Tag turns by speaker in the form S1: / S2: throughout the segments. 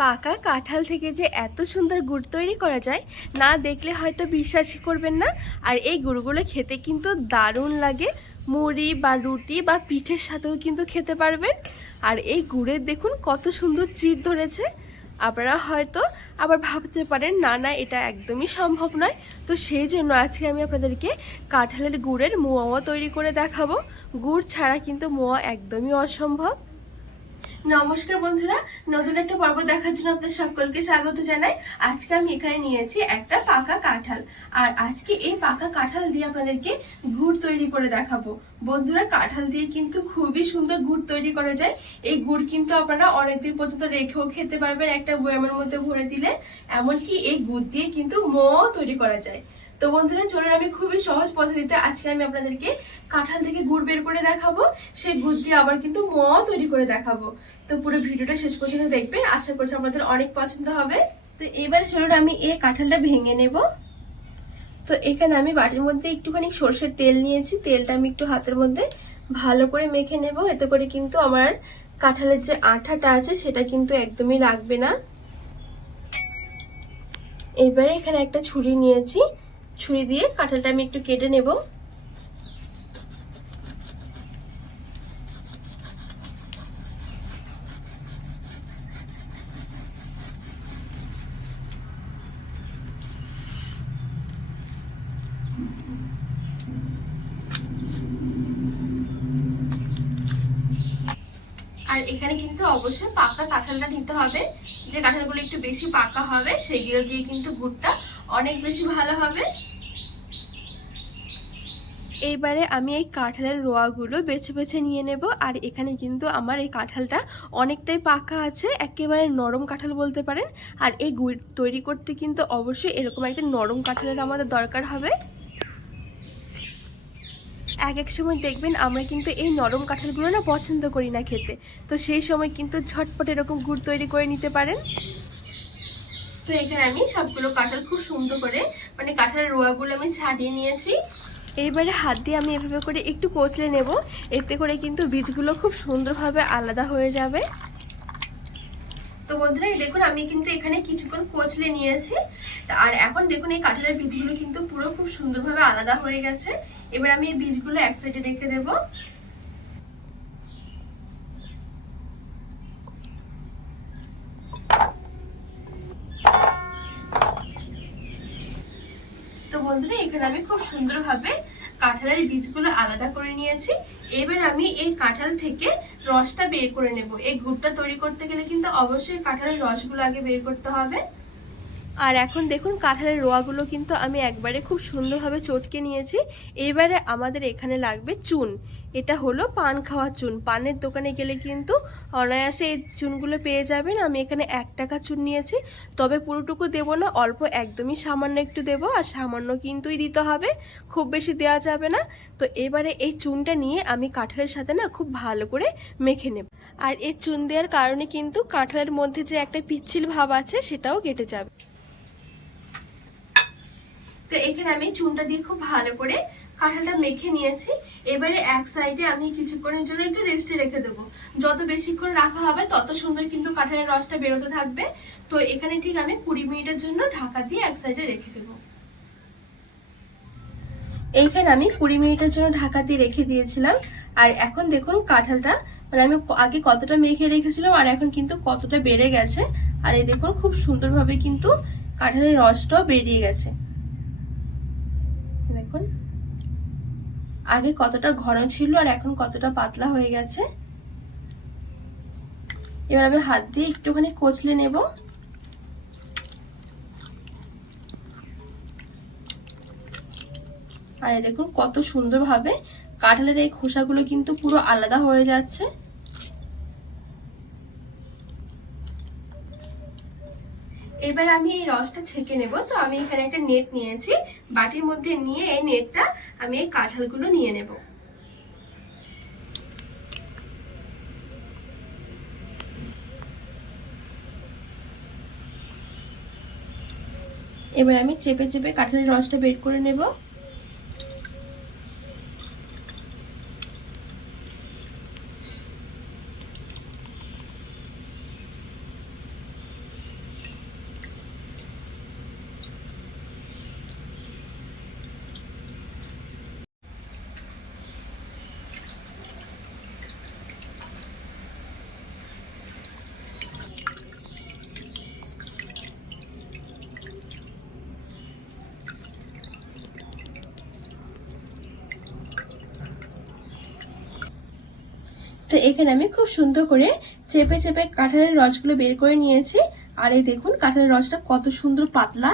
S1: পাকা কাঁঠাল থেকে যে এত সুন্দর গুড় তৈরি করা যায়, না দেখলে হয়তো বিশ্বাসই করবেন না। আর এই গুড়গুলো খেতে কিন্তু দারুণ লাগে। মুড়ি বা রুটি বা পিঠের সাথেও কিন্তু খেতে পারবেন। আর এই গুড়ের দেখুন কত সুন্দর চিট ধরেছে। আপনারা হয়তো আবার ভাবতে পারেন, না না, এটা একদমই সম্ভব নয়। তো সেই জন্য আজকে আমি আপনাদেরকে কাঁঠালের গুড়ের মোয়াও তৈরি করে দেখাবো। গুড় ছাড়া কিন্তু মোয়া একদমই অসম্ভব। নমস্কার বন্ধুরা, নতুন একটা পর্ব দেখার জন্য আপনাদের সকলকে স্বাগত জানাই। আজকে আমি এখানে নিয়েছি একটা পাকা কাঁঠাল। আর আজকে এই পাকা কাঁঠাল দিয়ে আপনাদেরকে গুড় তৈরি করে দেখাবো। বন্ধুরা, কাঁঠাল দিয়ে কিন্তু খুবই সুন্দর গুড় তৈরি করা যায়। এই গুড় কিন্তু আপনারা অনেকদিন পর্যন্ত রেখেও খেতে পারবেন, একটা বয়ামের মধ্যে ভরে দিলে। এমনকি এই গুড় দিয়ে কিন্তু মোও তৈরি করা যায়। তো বন্ধুরা, চলুন আমি খুবই সহজ পদ্ধতিতে আজকে আমি আপনাদেরকে কাঁঠাল থেকে গুড় বের করে দেখাবো। সেই গুড় দিয়ে আবার কিন্তু মোয়াও তৈরি করে দেখাবো। তো পুরো ভিডিওটা শেষ পর্যন্ত দেখবেন আশা করছি আপনাদের অনেক পছন্দ হবে। তো এবারে চলুন আমি এই কাঁঠালটা ভেঙে নেব। তো এখানে আমি বাটির মধ্যে একটুখানি সর্ষের তেল নিয়েছি। তেলটা আমি একটু হাতের মধ্যে ভালো করে মেখে নেব। এতে করে কিন্তু আমার কাঁঠালের যে আঠাটা আছে, সেটা কিন্তু একদমই লাগবে না। এবারে এখানে একটা ছুরি নিয়েছি। ছুরি দিয়ে কাঁঠালটা আমি একটু কেটে নেব। আর এখানে কিন্তু অবশ্যই পাকা কাঁঠালটা নিতে হবে। যে কাঁঠালগুলো একটু বেশি পাকা হবে, সেগুলো দিয়ে কিন্তু গুড়টা অনেক বেশি ভালো হবে। এইবারে আমি এই কাঁঠালের রোয়াগুলো বেছে বেছে নিয়ে নেব, আর এখানে কিন্তু আমার এই কাঁঠালটা অনেকটাই পাকা আছে, একেবারে নরম কাঁঠাল বলতে পারেন। আর এই গুড় তৈরি করতে কিন্তু অবশ্যই এরকম একটা নরম কাঁঠালের আমাদের দরকার হবে। এক এক সময় দেখবেন আমরা কিন্তু এই নরম কাঁঠালগুলো না পছন্দ করি না খেতে। তো সেই সময় কিন্তু ঝটপট এরকম গুড় তৈরি করে নিতে পারেন। তো এখানে আমি সবগুলো কাঁঠাল খুব সুন্দর করে মানে কাঁঠালের রোয়াগুলো আমি ছাড়িয়ে নিয়েছি। এইবারে হাত দিয়ে আমি এভাবে করে একটু কচলে নেব। এতে করে কিন্তু বীজগুলো খুব সুন্দরভাবে আলাদা হয়ে যাবে। তো বন্ধুরা, এই দেখুন, আমি কিন্তু এখানে কিছুক্ষণ কচলে নিয়েছি। আর এখন দেখুন, এই কাঁঠালের বীজগুলো কিন্তু পুরো খুব সুন্দরভাবে আলাদা হয়ে গেছে। এবার আমি এই বীজগুলো এক সাইডে রেখে দেব। তো বন্ধুরা, এখানে আমি খুব সুন্দরভাবে কাঁঠালের বীজগুলো আলাদা করে নিয়েছি। এবার আমি এই কাঁঠাল থেকে রসটা বের করে নেব। এই গুড়টা তৈরি করতে গেলে কিন্তু অবশ্যই কাঁঠালের রসগুলো আগে বের করতে হবে। আর এখন দেখুন কাঁঠালের রোয়াগুলো কিন্তু আমি একবারে খুব সুন্দরভাবে চটকে নিয়েছি। এবারে আমাদের এখানে লাগবে চুন। এটা হলো পান খাওয়া চুন। পানের দোকানে গেলে কিন্তু অনায়াসে এই চুনগুলো পেয়ে যাবেন। আমি এখানে এক টাকা চুন নিয়েছি। তবে পুরোটুকু দেবো না, অল্প একদমই সামান্য একটু দেবো। আর সামান্য কিন্তুই দিতে হবে, খুব বেশি দেওয়া যাবে না। তো এবারে এই চুনটা নিয়ে আমি কাঁঠালের সাথে না খুব ভালো করে মেখে নেব। আর এই চুন দেওয়ার কারণে কিন্তু কাঁঠালের মধ্যে যে একটা পিচ্ছিল ভাব আছে, সেটাও কেটে যাবে। তো এখানে আমি চুনটা দিয়ে খুব ভালো করে কাঁঠালটা মেখে নিয়েছি। এবারে এক সাইডে আমি কিছুক্ষণের জন্য একটু রেস্টে রেখে দেবো। যত বেশিক্ষণ রাখা হবে, তত সুন্দর কিন্তু কাঁঠালের রসটা বেরোতে থাকবে। তো এখানে ঠিক আমি কুড়ি মিনিটের জন্য ঢাকা দিয়ে এক সাইডে রেখে দেবো। এইখানে আমি কুড়ি মিনিটের জন্য ঢাকা দিয়ে রেখে দিয়েছিলাম। আর এখন দেখুন কাঁঠালটা মানে আমি আগে কতটা মেখে রেখেছিলাম আর এখন কিন্তু কতটা বেড়ে গেছে। আর এই দেখুন খুব সুন্দরভাবে কিন্তু কাঁঠালের রসটাও বেরিয়ে গেছে দেখুন আগে কতটা ঘন ছিল আর এখন কতটা পাতলা হয়ে গেছে। এবার আমি হাত দিয়ে একটুখানি কচলে নেব। আর দেখুন কত সুন্দরভাবে কাঁঠালের এই খোসাগুলো কিন্তু পুরো আলাদা হয়ে যাচ্ছে। এবার আমি এই রসটা ছেঁকে নেব। তো আমি এখানে একটা নেট নিয়েছি। বাটির মধ্যে নিয়ে এই নেটটা আমি এই কাঁঠালগুলো নিয়ে নেব। এবার আমি চেপে চেপে কাঁঠালের রসটা বের করে নেব। তো এখানে আমি খুব সুন্দর করে চেপে চেপে কাঁঠালের রসগুলো বের করে নিয়েছি। আর এই দেখুন, কাঁঠালের রসটা কত সুন্দর পাতলা।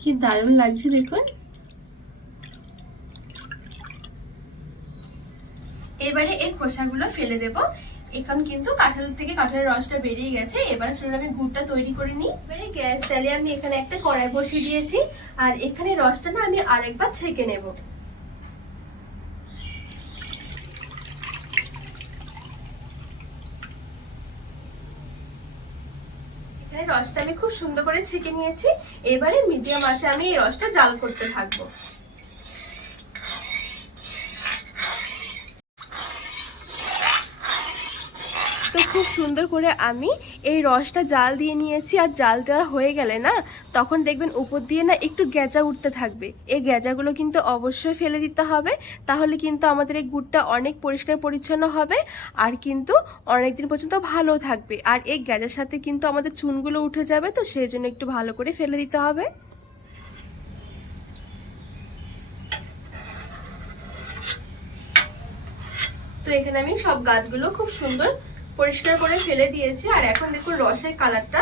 S1: কি দারুণ লাগছে দেখুন। এবারে এই খোসাগুলো ফেলে দেব। এখন কিন্তু কাঁঠাল থেকে কাঁঠালের রসটা বেরিয়ে গেছে। এবারে চলুন আমি গুড়টা তৈরি করে নিই। এবারে গ্যাস চালিয়ে আমি এখানে একটা কড়াই বসিয়ে দিয়েছি। আর এখানে রসটা না আমি আরেকবার ছেঁকে নেব এখানে রসটা আমি খুব সুন্দর করে ছেঁকে নিয়েছি। এবারে মিডিয়াম আছে, আমি এই রসটা জাল করতে থাকব। খুব সুন্দর করে আমি এই রসটা জাল দিয়ে নিয়েছি আর জাল দেওয়া হয়ে গেলে না, তখন দেখবেন উপর দিয়ে না একটু গ্যাজা উঠতে থাকবে। এই গ্যাজাগুলো কিন্তু অবশ্যই ফেলে দিতে হবে, তাহলে কিন্তু আমাদের এই গুড়টা অনেক পরিষ্কার পরিচ্ছন্ন হবে আর কিন্তু অনেক দিন পর্যন্ত ভালো থাকবে। আর এই গ্যাজার সাথে কিন্তু আমাদের চুনগুলো উঠে যাবে, তো সেই জন্য একটু ভালো করে ফেলে দিতে হবে। তো এখানে আমি সব গাছগুলো খুব সুন্দর পরিষ্কার করে ফেলে দিয়েছি, আর এখন দেখুন রসের কালারটা।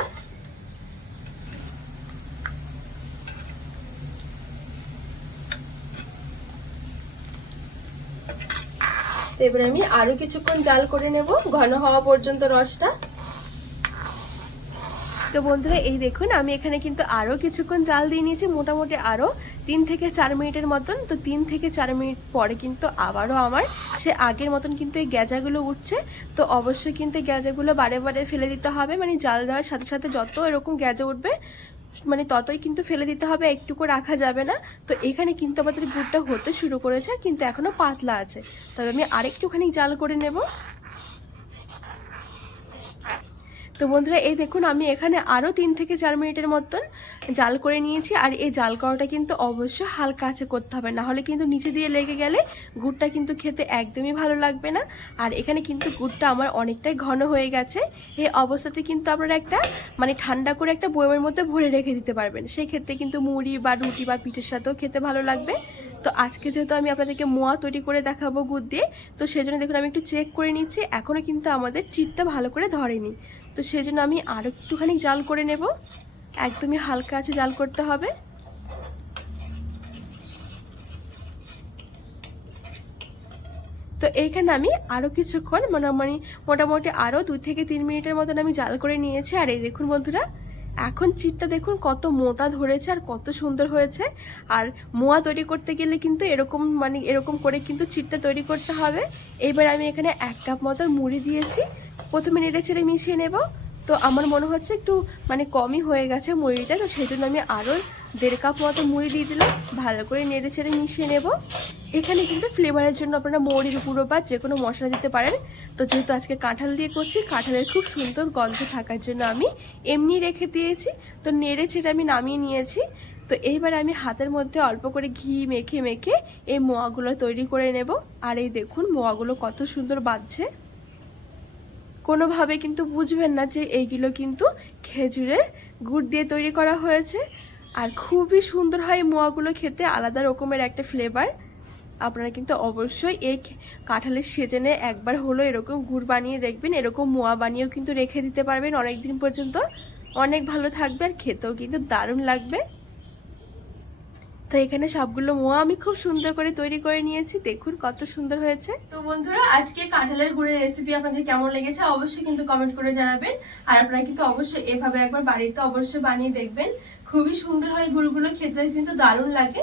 S1: এবার আমি আরও কিছুক্ষণ জাল করে নেব, ঘন হওয়া পর্যন্ত রসটা। তো বন্ধুরা, এই দেখুন, আমি এখানে কিন্তু আরও কিছুক্ষণ জাল দিয়ে নিয়েছি, মোটামুটি আরও তিন থেকে চার মিনিটের মতন। তো তিন থেকে চার মিনিট পরে কিন্তু আবারও আমার সে আগের মতন কিন্তু এই গ্যাজাগুলো উঠছে। তো অবশ্যই কিন্তু এই গ্যাজাগুলো বারে বারে ফেলে দিতে হবে। মানে জাল দেওয়ার সাথে সাথে যত এরকম গ্যাজা উঠবে মানে ততই কিন্তু ফেলে দিতে হবে, একটুকু রাখা যাবে না। তো এখানে কিন্তু আমাদের গুড়টা হতে শুরু করেছে, কিন্তু এখনও পাতলা আছে। তবে আমি আরেকটুখানি জাল করে নেব। তো বন্ধুরা, এই দেখুন, আমি এখানে আরও তিন থেকে চার মিনিটের মতন জাল করে নিয়েছি, আর এই জাল করাটা কিন্তু অবশ্যই হালকা আছে করতে হবে। না হলে কিন্তু নিচে দিয়ে লেগে গেলে গুড়টা কিন্তু খেতে একদমই ভালো লাগবে না। আর এখানে কিন্তু গুড়টা আমার অনেকটাই ঘন হয়ে গেছে। এই অবস্থাতে কিন্তু আপনারা একটা মানে ঠান্ডা করে একটা বয়মের মধ্যে ভরে রেখে দিতে পারবেন। সেক্ষেত্রে কিন্তু মুড়ি বা রুটি বা পিঠের সাথেও খেতে ভালো লাগবে। তো আজকে যেহেতু আমি আপনাদেরকে মোয়া তৈরি করে দেখাবো গুড় দিয়ে, তো সেজন্য দেখুন আমি একটু চেক করে নিচ্ছি এখনও কিন্তু আমাদের চিটটা ভালো করে ধরেনি। তো সেজন্য আমি আর একটুখানি জাল করে নেব, একদমই হালকা আছে জাল করতে হবে। তো এইখানে আমি আরও কিছুক্ষণ মানে মোটামুটি আরও দু থেকে তিন মিনিটের মতন আমি জাল করে নিয়েছি, আর এই দেখুন বন্ধুরা এখন চিটটা দেখুন, কত মোটা ধরেছে আর কত সুন্দর হয়েছে। আর মোয়া তৈরি করতে গেলে কিন্তু এরকম মানে এরকম করে কিন্তু চিটটা তৈরি করতে হবে। এইবার আমি এখানে এক কাপ মতো মুড়ি দিয়েছি। প্রথমে নেড়ে ছেড়ে মিশিয়ে নেব। তো আমার মনে হচ্ছে একটু মানে কমই হয়ে গেছে মুড়িটা, তো সেই জন্য আমি আরও দেড় কাপ মতো মুড়ি দিয়ে দিলাম। ভালো করে নেড়ে ছেড়ে মিশিয়ে নেব। এখানে কিন্তু ফ্লেভারের জন্য আপনারা মৌরির গুঁড়ো বা যে কোনো মশলা দিতে পারেন। তো যেহেতু আজকে কাঁঠাল দিয়ে করছি, কাঁঠালের খুব সুন্দর গন্ধ থাকার জন্য আমি এমনি রেখে দিয়েছি। তো নেড়ে ছেড়ে আমি নামিয়ে নিয়েছি। তো এইবার আমি হাতের মধ্যে অল্প করে ঘি মেখে মেখে এই মোয়াগুলো তৈরি করে নেব। আর এই দেখুন মোয়াগুলো কত সুন্দর বাজছে। কোনোভাবে কিন্তু বুঝবেন না যে এইগুলো কিন্তু খেজুরের গুড় দিয়ে তৈরি করা হয়েছে। আর খুবই সুন্দর হয় এই মোয়াগুলো খেতে, আলাদা রকমের একটা ফ্লেভার আপনারা কিন্তু অবশ্যই এই কাঁঠালের সিজনে একবার হলো এরকম গুড় বানিয়ে দেখবেন, এরকম মোয়া বানিয়েও কিন্তু রেখে দিতে পারবেন অনেক দিন পর্যন্ত। অনেক ভালো থাকবে আর খেতেও কিন্তু দারুণ লাগবে। তো এখানে সবগুলো মোয়া আমি খুব সুন্দর করে তৈরি করে নিয়েছি, দেখুন কত সুন্দর হয়েছে। তো বন্ধুরা, আজকে কাঁঠালের গুড়ের রেসিপি আপনাদের কেমন লেগেছে অবশ্যই কিন্তু কমেন্ট করে জানাবেন। আর আপনারা কিন্তু অবশ্যই এভাবে একবার বাড়িতে অবশ্যই বানিয়ে দেখবেন। খুবই সুন্দর হয় গুড়গুলো খেতে কিন্তু দারুণ লাগে।